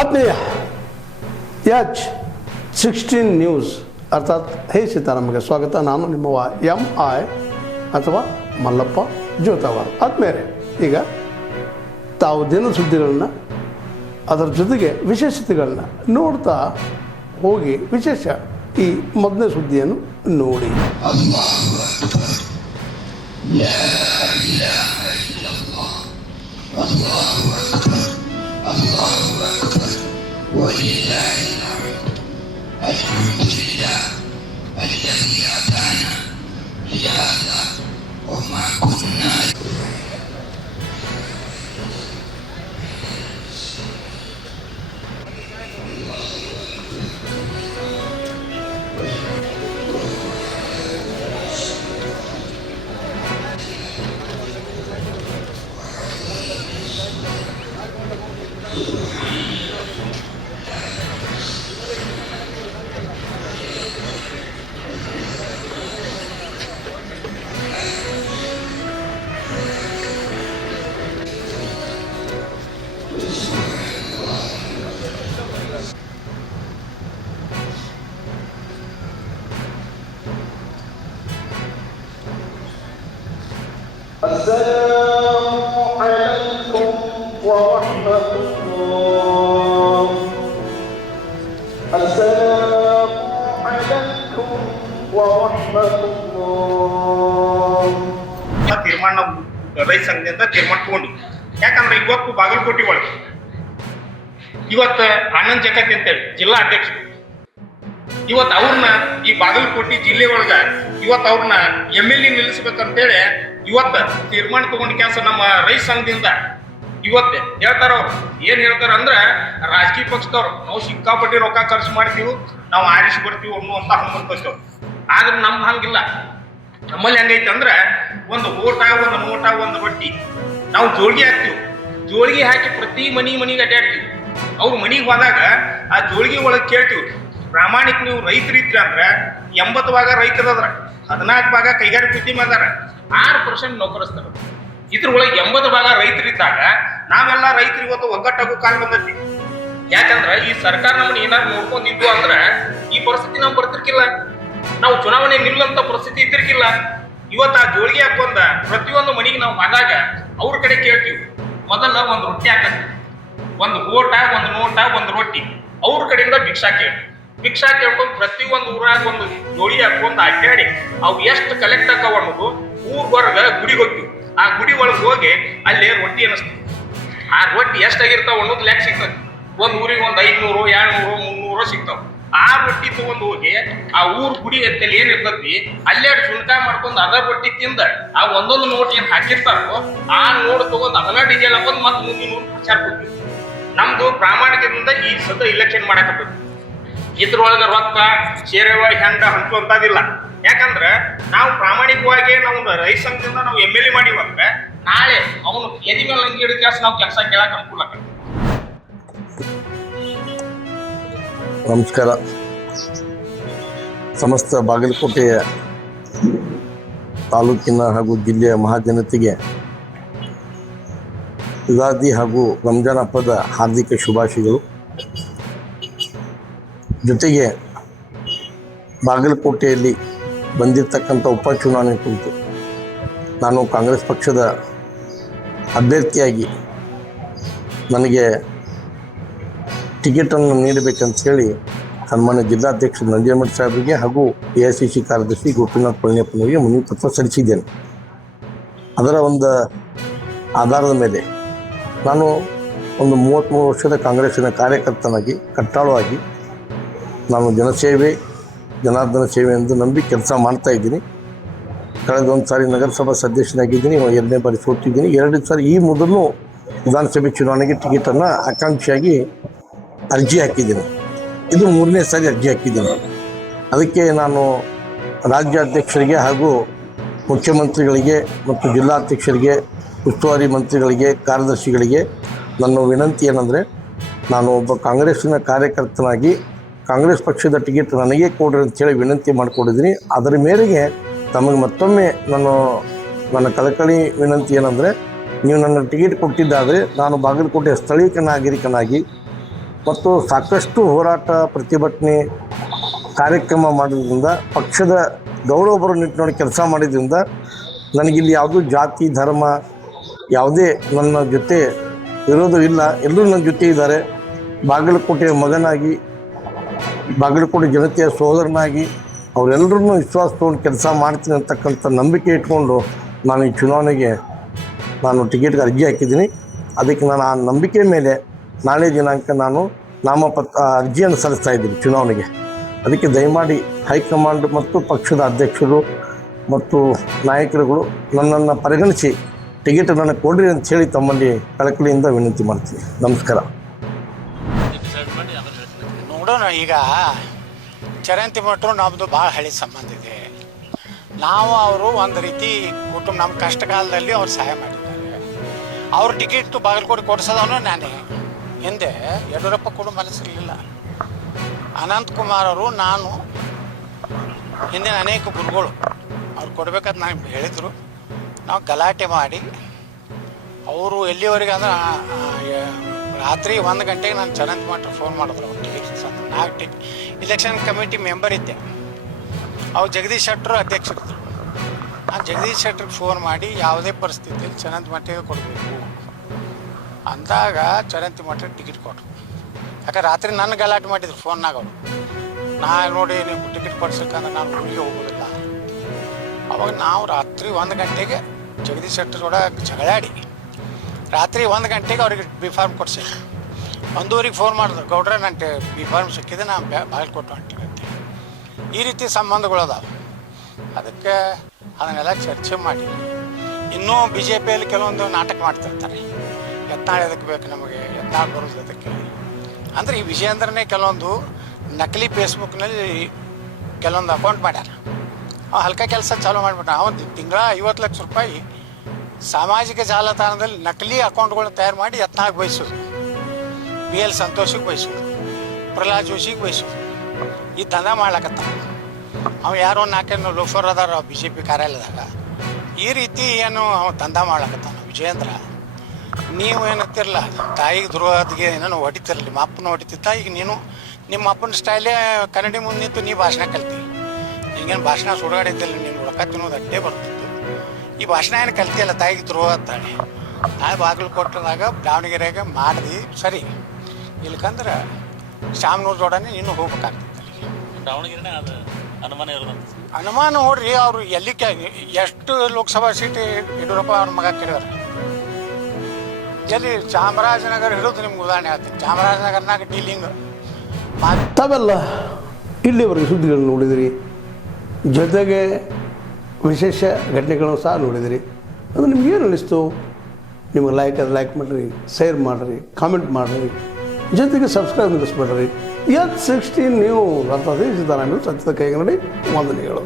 ಆತ್ಮೀಯ H16 news ಅರ್ಥಾತ್ ಹೇ ಸೀತಾರಾಮಗೆ ಸ್ವಾಗತ. ನಾನು ನಿಮ್ಮವ MI ಅಥವಾ ಮಲ್ಲಪ್ಪ ಜೋತಾವರ್. ಆದ್ಮೇಲೆ ಈಗ ತಾವು ದಿನ ಸುದ್ದಿಗಳನ್ನ ಅದರ ಜೊತೆಗೆ ವಿಶೇಷತೆಗಳನ್ನ ನೋಡ್ತಾ ಹೋಗಿ ವಿಶೇಷ ಈ ಮೊದಲನೇ ಸುದ್ದಿಯನ್ನು ನೋಡಿ. السلام عليكم ورحمة الله. السلام عليكم ورحمة الله. ತೀರ್ಮಾನ ರೈತ ಸಂಘದಿಂದ ತೀರ್ಮಾನ ತಗೊಂಡು, ಯಾಕಂದ್ರೆ ಇವತ್ತು ಬಾಗಲಕೋಟೆ ಒಳಗೆ ಇವತ್ತು ಆನಂದ್ ಜಗತ್ ಅಂತೇಳಿ ಜಿಲ್ಲಾ ಅಧ್ಯಕ್ಷರು ಇವತ್ತು ಅವ್ರನ್ನ ಈ ಬಾಗಲಕೋಟೆ ಜಿಲ್ಲೆ ಒಳಗ ಇವತ್ತು ಅವ್ರನ್ನ MLA ನಿಲ್ಲಿಸ್ಬೇಕಂತೇಳಿ ಇವತ್ತು ತೀರ್ಮಾನ ತಗೊಂಡ ಕೆಲಸ ನಮ್ಮ ರೈತ ಸಂಘದಿಂದ ಇವತ್ತು ಹೇಳ್ತಾರ. ಅವ್ರು ಏನ್ ಹೇಳ್ತಾರ ಅಂದ್ರೆ, ರಾಜಕೀಯ ಪಕ್ಷದವ್ರು ನಾವು ಸಿಕ್ಕಾಪಟ್ಟಿ ರೊಕ್ಕ ಖರ್ಚು ಮಾಡ್ತೀವಿ, ನಾವು ಆರಿಸಿ ಬರ್ತೀವಿ ಅನ್ನುವಂತ ಹಂಗಂತೇವ್. ಆದ್ರೆ ನಮ್ದು ಹಂಗಿಲ್ಲ. ನಮ್ಮಲ್ಲಿ ಹೆಂಗೈತೆ ಅಂದ್ರೆ, ಒಂದು ಊಟ, ಒಂದು ನೋಟ, ಒಂದು ರೊಟ್ಟಿ, ನಾವು ಜೋಳಿಗೆ ಹಾಕ್ತಿವಿ. ಜೋಳಿಗೆ ಹಾಕಿ ಪ್ರತಿ ಮನಿಗೆ ಅಡ್ಡಾಡ್ತೀವಿ. ಅವ್ರ ಮನಿಗೆ ಹೋದಾಗ ಆ ಜೋಳಿಗೆ ಒಳಗೆ ಕೇಳ್ತೀವಿ, ಪ್ರಾಮಾಣಿಕ ನೀವು ರೈತರಿದ್ರಿ ಅಂದ್ರೆ 80 ಭಾಗ ರೈತರದ್ರ, 14 ಭಾಗ ಕೈಗಾರಿಕೆ ಉದ್ಯಮ ಅದಾರ, 6% ನೌಕರಸ್ತಾರ. ಇದ್ರೊಳಗೆ 80 ಭಾಗ ರೈತರಿದ್ದಾಗ ನಾವೆಲ್ಲ ರೈತರು ಇವತ್ತು ಒಗ್ಗಟ್ಟಾಗೂ ಕಾಲ ಬಂದೈತಿ. ಯಾಕಂದ್ರೆ ಈ ಸರ್ಕಾರ ನಮ್ಮನ್ನ ಏನಾದ್ರು ನೋಡ್ಕೊಂಡಿದ್ದು ಅಂದ್ರೆ ಈ ಪರಿಸ್ಥಿತಿ ನಾವು ಬರ್ತಿರ್ಕಿಲ್ಲ, ನಾವು ಚುನಾವಣೆ ನಿಲ್ಲಂತ ಪರಿಸ್ಥಿತಿ ಇದ್ದಿರ್ಕಿಲ್ಲ. ಇವತ್ತು ಆ ಜೋಳಿಗೆ ಹಾಕೊಂಡ ಪ್ರತಿಯೊಂದು ಮನೆಗೆ ನಾವು ಆದಾಗ ಅವ್ರ ಕಡೆ ಕೇಳ್ತೀವಿ, ಮೊದಲ ಒಂದು ರೊಟ್ಟಿ ಹಾಕತ್ತೀವಿ, ಒಂದು ಊಟ, ಒಂದು ನೋಟ, ಒಂದು ರೊಟ್ಟಿ. ಅವ್ರ ಕಡೆಯಿಂದ ಭಿಕ್ಷಾ ಕೇಳ್ಕೊಂಡು ಪ್ರತಿಯೊಂದು ಊರಾಗ ಒಂದು ಜೋಡಿ ಹಾಕೊಂಡು ಅಡ್ಡಾಡಿ ಅವು ಎಷ್ಟು ಕಲೆಕ್ಟ್ ಆಕಾವ ಅನ್ನೋದು ಊರ್ವರ್ಗ ಗುಡಿಗೆ ಹೋಗ್ತೀವಿ. ಆ ಗುಡಿ ಒಳಗೆ ಹೋಗಿ ಅಲ್ಲಿ ರೊಟ್ಟಿ ಅನಿಸ್ತೀವಿ. ಆ ರೊಟ್ಟಿ ಎಷ್ಟಾಗಿರ್ತಾವ ಅನ್ನೋದು ಲೆಕ್ಕ ಸಿಗ್ತದೆ. ಒಂದ್ ಊರಿಗೆ ಒಂದು 500, 200, 300 ಸಿಗ್ತಾವ. ಆ ರೊಟ್ಟಿ ತಗೊಂಡು ಹೋಗಿ ಆ ಊರ್ ಗುಡಿ ಎತ್ತಲ್ಲಿ ಏನಿರ್ತತಿ ಅಲ್ಲೇ ಸುಣ್ಕ ಮಾಡ್ಕೊಂಡು ಅದರ ರೊಟ್ಟಿ ತಿಂದ ಆ ಒಂದೊಂದು ನೋಟ್ ಏನ್ ಹಾಕಿರ್ತಾರೋ ಆ ನೋಟ್ ತಗೊಂಡು ಅದನ್ನ ಡಿಜೆಲ್ ಹಾಕೊಂಡು ಮತ್ತೆ ಮುಂದಿನ ಊರ್ ಪ್ರಚಾರ ಕೊಡ್ತೀವಿ. ನಮ್ದು ಪ್ರಾಮಾಣಿಕದಿಂದ ಈ ಸದ ಇಲೆಕ್ಷನ್ ಮಾಡಕತ್ತದ. ಇದ್ರೊಳಗ ರೊಕ್ಕ ಸೇರೆವ ಹೆಂಡ ಹಂಚುವಂತದಿಲ್ಲ. ಯಾಕಂದ್ರೆ ನಾವು ಪ್ರಾಮಾಣಿಕವಾಗಿ ನಾವು ರೈತ ಸಂಘದಿಂದ ನಾವು MLA ಮಾಡಿವಂದ್ರೆ ನಾಳೆ ಅವನು ಎದಿ ಮೇಲೆ ಅಂಗಿ ಹಿಡಿದ ಕೆಲಸ ನಾವು ಕೆಲಸ ಕೇಳಕ್ ಅನುಕೂಲ ಆಗುತ್ತೆ. ನಮಸ್ಕಾರ. ಸಮಸ್ತ ಬಾಗಲಕೋಟೆಯ ತಾಲೂಕಿನ ಹಾಗೂ ಜಿಲ್ಲೆಯ ಮಹಾಜನತೆಗೆ ಯುಗಾದಿ ಹಾಗೂ ರಂಜಾನ್ ಹಬ್ಬದ ಹಾರ್ದಿಕ ಶುಭಾಶಯಗಳು. ಜೊತೆಗೆ ಬಾಗಲಕೋಟೆಯಲ್ಲಿ ಬಂದಿರತಕ್ಕಂಥ ಉಪಚುನಾವಣೆ ಕುರಿತು ನಾನು ಕಾಂಗ್ರೆಸ್ ಪಕ್ಷದ ಅಭ್ಯರ್ಥಿಯಾಗಿ ನನಗೆ ಟಿಕೆಟನ್ನು ನೀಡಬೇಕಂತ ಹೇಳಿ ಸನ್ಮಾನ್ಯ ಜಿಲ್ಲಾಧ್ಯಕ್ಷ ನಂಜೇಮಠ ಸಾಹೇಬರಿಗೆ ಹಾಗೂ AICC ಕಾರ್ಯದರ್ಶಿ ಗೋಪಿನಾಥ್ ಪಳನಿಯಪ್ಪನವರಿಗೆ ಮನವಿ ಪತ್ರ ಸಲ್ಲಿಸಿದ್ದೇನೆ. ಅದರ ಒಂದು ಆಧಾರದ ಮೇಲೆ ನಾನು ಒಂದು 33 ವರ್ಷದ ಕಾಂಗ್ರೆಸ್ಸಿನ ಕಾರ್ಯಕರ್ತನಾಗಿ ಕಟ್ಟಾಳುವಾಗಿ ನಾನು ಜನಸೇವೆ, ಜನಾರ್ದನ ಸೇವೆ ಎಂದು ನಂಬಿ ಕೆಲಸ ಮಾಡ್ತಾ ಇದ್ದೀನಿ. ಕಳೆದ ಒಂದು ಸಾರಿ ನಗರಸಭಾ ಸದಸ್ಯನಾಗಿದ್ದೀನಿ, 2ನೇ ಬಾರಿ ಸೋತಿದ್ದೀನಿ. 2 ಸಾರಿ ಈ ಮೊದಲು ವಿಧಾನಸಭೆ ಚುನಾವಣೆಗೆ ಟಿಕೆಟನ್ನು ಆಕಾಂಕ್ಷಿಯಾಗಿ ಅರ್ಜಿ ಹಾಕಿದ್ದೀನಿ. ಇದು 3ನೇ ಸಾರಿ ಅರ್ಜಿ ಹಾಕಿದ್ದೀನಿ. ಅದಕ್ಕೆ ನಾನು ರಾಜ್ಯಾಧ್ಯಕ್ಷರಿಗೆ ಹಾಗೂ ಮುಖ್ಯಮಂತ್ರಿಗಳಿಗೆ ಮತ್ತು ಜಿಲ್ಲಾಧ್ಯಕ್ಷರಿಗೆ, ಉಸ್ತುವಾರಿ ಮಂತ್ರಿಗಳಿಗೆ, ಕಾರ್ಯದರ್ಶಿಗಳಿಗೆ ನನ್ನ ವಿನಂತಿ ಏನಂದರೆ, ನಾನು ಒಬ್ಬ ಕಾಂಗ್ರೆಸ್ಸಿನ ಕಾರ್ಯಕರ್ತನಾಗಿ ಕಾಂಗ್ರೆಸ್ ಪಕ್ಷದ ಟಿಕೆಟ್ ನನಗೆ ಕೊಡ್ರಿ ಅಂತೇಳಿ ವಿನಂತಿ ಮಾಡಿಕೊಂಡಿದ್ದೀನಿ. ಅದರ ಮೇರೆಗೆ ತಮಗೆ ಮತ್ತೊಮ್ಮೆ ನನ್ನ ಕಳಕಳಿ ವಿನಂತಿ ಏನಂದರೆ, ನೀವು ನನ್ನ ಟಿಕೆಟ್ ಕೊಟ್ಟಿದ್ದಾದರೆ ನಾನು ಬಾಗಲಕೋಟೆಯ ಸ್ಥಳೀಯ ನಾಗರಿಕನಾಗಿ ಮತ್ತು ಸಾಕಷ್ಟು ಹೋರಾಟ ಪ್ರತಿಭಟನೆ ಕಾರ್ಯಕ್ರಮ ಮಾಡೋದ್ರಿಂದ ಪಕ್ಷದ ಗೌರವ ಬರೋ ನಿಟ್ಟಿನೊಳಗೆ ಕೆಲಸ ಮಾಡಿದ್ರಿಂದ ನನಗಿಲ್ಲಿ ಯಾವುದೂ ಜಾತಿ ಧರ್ಮ ಯಾವುದೇ ನನ್ನ ಜೊತೆ ವಿರೋಧ ಇಲ್ಲ. ಎಲ್ಲರೂ ನನ್ನ ಜೊತೆ ಇದ್ದಾರೆ. ಬಾಗಲಕೋಟೆಯ ಮಗನಾಗಿ ಬಾಗಲಕೋಟೆ ಜನತೆಯ ಸೋದರನಾಗಿ ಅವರೆಲ್ಲರನ್ನೂ ವಿಶ್ವಾಸ ತೊಗೊಂಡು ಕೆಲಸ ಮಾಡ್ತೀನಿ ಅಂತಕ್ಕಂಥ ನಂಬಿಕೆ ಇಟ್ಕೊಂಡು ನಾನು ಈ ಚುನಾವಣೆಗೆ ಟಿಕೆಟ್ಗೆ ಅರ್ಜಿ ಹಾಕಿದ್ದೀನಿ. ಅದಕ್ಕೆ ನಾನು ಆ ನಂಬಿಕೆ ಮೇಲೆ ನಾಳೆ ದಿನಾಂಕ ನಾನು ಅರ್ಜಿಯನ್ನು ಸಲ್ಲಿಸ್ತಾ ಇದ್ದೀನಿ ಚುನಾವಣೆಗೆ. ಅದಕ್ಕೆ ದಯಮಾಡಿ ಹೈಕಮಾಂಡ್ ಮತ್ತು ಪಕ್ಷದ ಅಧ್ಯಕ್ಷರು ಮತ್ತು ನಾಯಕರುಗಳು ನನ್ನನ್ನು ಪರಿಗಣಿಸಿ ಟಿಕೆಟ್ ನನಗೆ ಕೊಡ್ರಿ ಅಂತ ಹೇಳಿ ತಮ್ಮಲ್ಲಿ ಕಳಕಳಿಯಿಂದ ವಿನಂತಿ ಮಾಡ್ತೀನಿ. ನಮಸ್ಕಾರ. ನೋಡೋಣ. ಈಗ ಚರಂತಿ ಮಠರು ನಮ್ಮದು ಭಾಳ ಹಳಿ ಸಂಬಂಧ ಇದೆ. ನಾವು ಅವರು ಒಂದು ರೀತಿ ಕುಟುಂಬ ನಮ್ಮ ಕಷ್ಟ ಕಾಲದಲ್ಲಿ ಅವ್ರು ಸಹಾಯ ಮಾಡಿದ್ದಾರೆ. ಅವ್ರ ಟಿಕೆಟ್ ಬಾಗಲಕೋಟೆ ಕೊಡಿಸೋದವನು ನಾನೇ. ಹಿಂದೆ ಯಡಿಯೂರಪ್ಪ ಕೂಡ ಮನಸ್ಸಿರಲಿಲ್ಲ. ಅನಂತಕುಮಾರ್ ಅವರು ನಾನು ಹಿಂದಿನ ಅನೇಕ ಗುರುಗಳು ಅವ್ರು ಕೊಡ್ಬೇಕಂತ ನನಗೆ ಹೇಳಿದರು. ನಾವು ಗಲಾಟೆ ಮಾಡಿ ಅವರು ಎಲ್ಲಿವರೆಗೆ ಅಂದ್ರೆ ರಾತ್ರಿ 1 ಗಂಟೆಗೆ ನಾನು ಚರಂತಿ ಮಠ ಫೋನ್ ಮಾಡಿದ್ರು. ಅವ್ರು ಟಿಕೆಟ್ ಇಲೆಕ್ಷನ್ ಕಮಿಟಿ ಮೆಂಬರ್ ಇದ್ದೆ. ಅವ್ರು ಜಗದೀಶ್ ಶೆಟ್ಟರು ಅಧ್ಯಕ್ಷರಿದ್ದರು. ನಾನು ಜಗದೀಶ್ ಶೆಟ್ಟರಿಗೆ ಫೋನ್ ಮಾಡಿ ಯಾವುದೇ ಪರಿಸ್ಥಿತಿಯಲ್ಲಿ ಚರಂತಿ ಮಠಕ್ಕೆ ಕೊಡಬೇಕು ಅಂದಾಗ ಚರಂತಿ ಮಠಕ್ಕೆ ಟಿಕೆಟ್ ಕೊಟ್ಟರು. ಯಾಕಂದ್ರೆ ರಾತ್ರಿ ನನ್ನ ಗಲಾಟೆ ಮಾಡಿದ್ರು ಫೋನ್ನಾಗ ಅವರು. ನೋಡಿ ನೀವು ಟಿಕೆಟ್ ಕೊಡ್ಸಕ್ಕಂದ್ರೆ ನಾನು ಊರಿಗೆ ಹೋಗೋದಿಲ್ಲ. ಅವಾಗ ನಾವು ರಾತ್ರಿ 1 ಗಂಟೆಗೆ ಜಗದೀಶ್ ಶೆಟ್ಟರ್ ಕೂಡ ಜಗಳಾಡಿ ರಾತ್ರಿ 1 ಗಂಟೆಗೆ ಅವ್ರಿಗೆ ಬಿ ಫಾರ್ಮ್ ಕೊಡಿಸಿ 1:00ಗೆ ಫೋನ್ ಮಾಡಿದ್ರು. ಗೌಡ್ರೆ ನಂಗೆ ಬಿ ಫಾರ್ಮ್ ಸಿಕ್ಕಿದೆ, ನಾನು ಬಾಗಲಕೋಟೆ ಹೊಂಟಿವಿ ಅಂತ. ಈ ರೀತಿ ಸಂಬಂಧಗಳು ಅದಾವೆ. ಅದಕ್ಕೆ ಅದನ್ನೆಲ್ಲ ಚರ್ಚೆ ಮಾಡಿ ಇನ್ನೂ BJPಯಲ್ಲಿ ಕೆಲವೊಂದು ನಾಟಕ ಮಾಡ್ತಿರ್ತಾರೆ. ಯತ್ನಾಳ್ ಎದಕ್ಕೆ ಬೇಕು ನಮಗೆ, ಯತ್ನಾಳ್ ಬರೋದು ಅದಕ್ಕೆ ಅಂದರೆ ಈ ವಿಜಯೇಂದ್ರನೇ ಕೆಲವೊಂದು ನಕಲಿ ಫೇಸ್ಬುಕ್ನಲ್ಲಿ ಕೆಲವೊಂದು ಅಕೌಂಟ್ ಮಾಡ್ಯಾರ. ಹಲ್ಕ ಕೆಲಸ ಚಾಲೂ ಮಾಡಿಬಿಟ್ಟ. ಅವನು ತಿಂಗಳ 50 ಲಕ್ಷ ರೂಪಾಯಿ ಸಾಮಾಜಿಕ ಜಾಲತಾಣದಲ್ಲಿ ನಕಲಿ ಅಕೌಂಟ್ಗಳನ್ನ ತಯಾರು ಮಾಡಿ ಯತ್ನಾಳ್ ಬಯಸೋದು, BL ಸಂತೋಷಿಗೆ ಬಯಸೋದು, ಪ್ರಹ್ಲಾದ್ ಜೋಶಿಗೆ ಬಯಸೋದು. ಈ ದಂಧ ಮಾಡ್ಲಕತ್ತ. ಅವ ಯಾರೋ 4 ಲೋಫರ್ ಅದಾರ BJP ಕಾರ್ಯಾಲಯದಾಗ. ಈ ರೀತಿ ಏನು ಅವ ದಂಧ ಮಾಡ್ಲಕತ್ತಾನ ವಿಜಯೇಂದ್ರ. ನೀವು ಏನತ್ತಿರಲ್ಲ ತಾಯಿಗೆ ದ್ರೋಹದಿಗೆ ಏನೋ ಹೊಡಿತಿರಲಿ, ನಿಮ್ಮ ಅಪ್ಪನ ಹೊಡಿತಿತ್ತ. ಈಗ ನೀನು ನಿಮ್ಮ ಅಪ್ಪನ ಸ್ಟೈಲೇ ಕನ್ನಡಿ ಮುಂದೆ ನಿಂತು ನೀ ಭಾಷಣ ಕಲ್ತಿ. ಈಗೇನು ಭಾಷಣ ಸುಡಾಡಿದ್ದಿಲ್ಲ, ನೀನು ರೊಕ್ಕ ತಿನ್ನೋದು ಅಟ್ಟೆ ಬರ್ತಿತ್ತು. ಈ ಭಾಷಣ ಏನು ಕಲ್ತಿಯಲ್ಲ, ತಾಯಿಗೆ ದ್ರೋಹ ಅಂತಾಳೆ. ನಾಳೆ ಬಾಗಲಕೋಟೆದಾಗ ದಾವಣಗೆರೆಗೆ ಮಾಡಿದಿ ಸರಿ, ಇಲ್ಕಂದ್ರೆ ಶಾಮನೂರು ಜೋಡನೆ ನೀನು ಹೋಗ್ಬೇಕಾಗ್ತದೆ. ದಾವಣಗೆರೆನೇ ಅದು ಅನುಮಾನ ಇರೋದಂತ. ಅನುಮಾನ ನೋಡ್ರಿ, ಅವರು ಎಲ್ಲಿ ಎಷ್ಟು ಲೋಕಸಭಾ ಸೀಟ್ ಯಡಿಯೂರಪ್ಪ ಅವ್ರ ಮಗ ಕೇಳಿದಾರೆ. ಎಲ್ಲಿ ಚಾಮರಾಜನಗರ ಹಿಡಿದು ನಿಮ್ಗೆ ಉದಾಹರಣೆ ಹೇಳ್ತೀನಿ. ಚಾಮರಾಜನಗರನಾಗ ಡೀಲಿಂಗ್ ತಾವೆಲ್ಲ ಇಲ್ಲಿವರೆಗೆ ಸುದ್ದಿಗಳನ್ನು ನೋಡಿದಿರಿ, ಜೊತೆಗೆ ವಿಶೇಷ ಘಟನೆಗಳನ್ನು ಸಹ ನೋಡಿದಿರಿ. ಅದು ನಿಮ್ಗೇನು ಅನ್ನಿಸ್ತು? ನಿಮಗೆ ಲೈಕ್ ಮಾಡಿರಿ, ಶೇರ್ ಮಾಡಿರಿ, ಕಾಮೆಂಟ್ ಮಾಡಿರಿ, ಜೊತೆಗೆ ಸಬ್ಸ್ಕ್ರೈಬ್ ನಿಲ್ಲಿಸ್ಬೇಡ್ರಿ. H16 ನ್ಯೂಸ್ ಅರ್ಥಾತ್ ಸತ್ಯದ ಕೈಗನ್ನಡಿ ವಂದನೆಗಳು.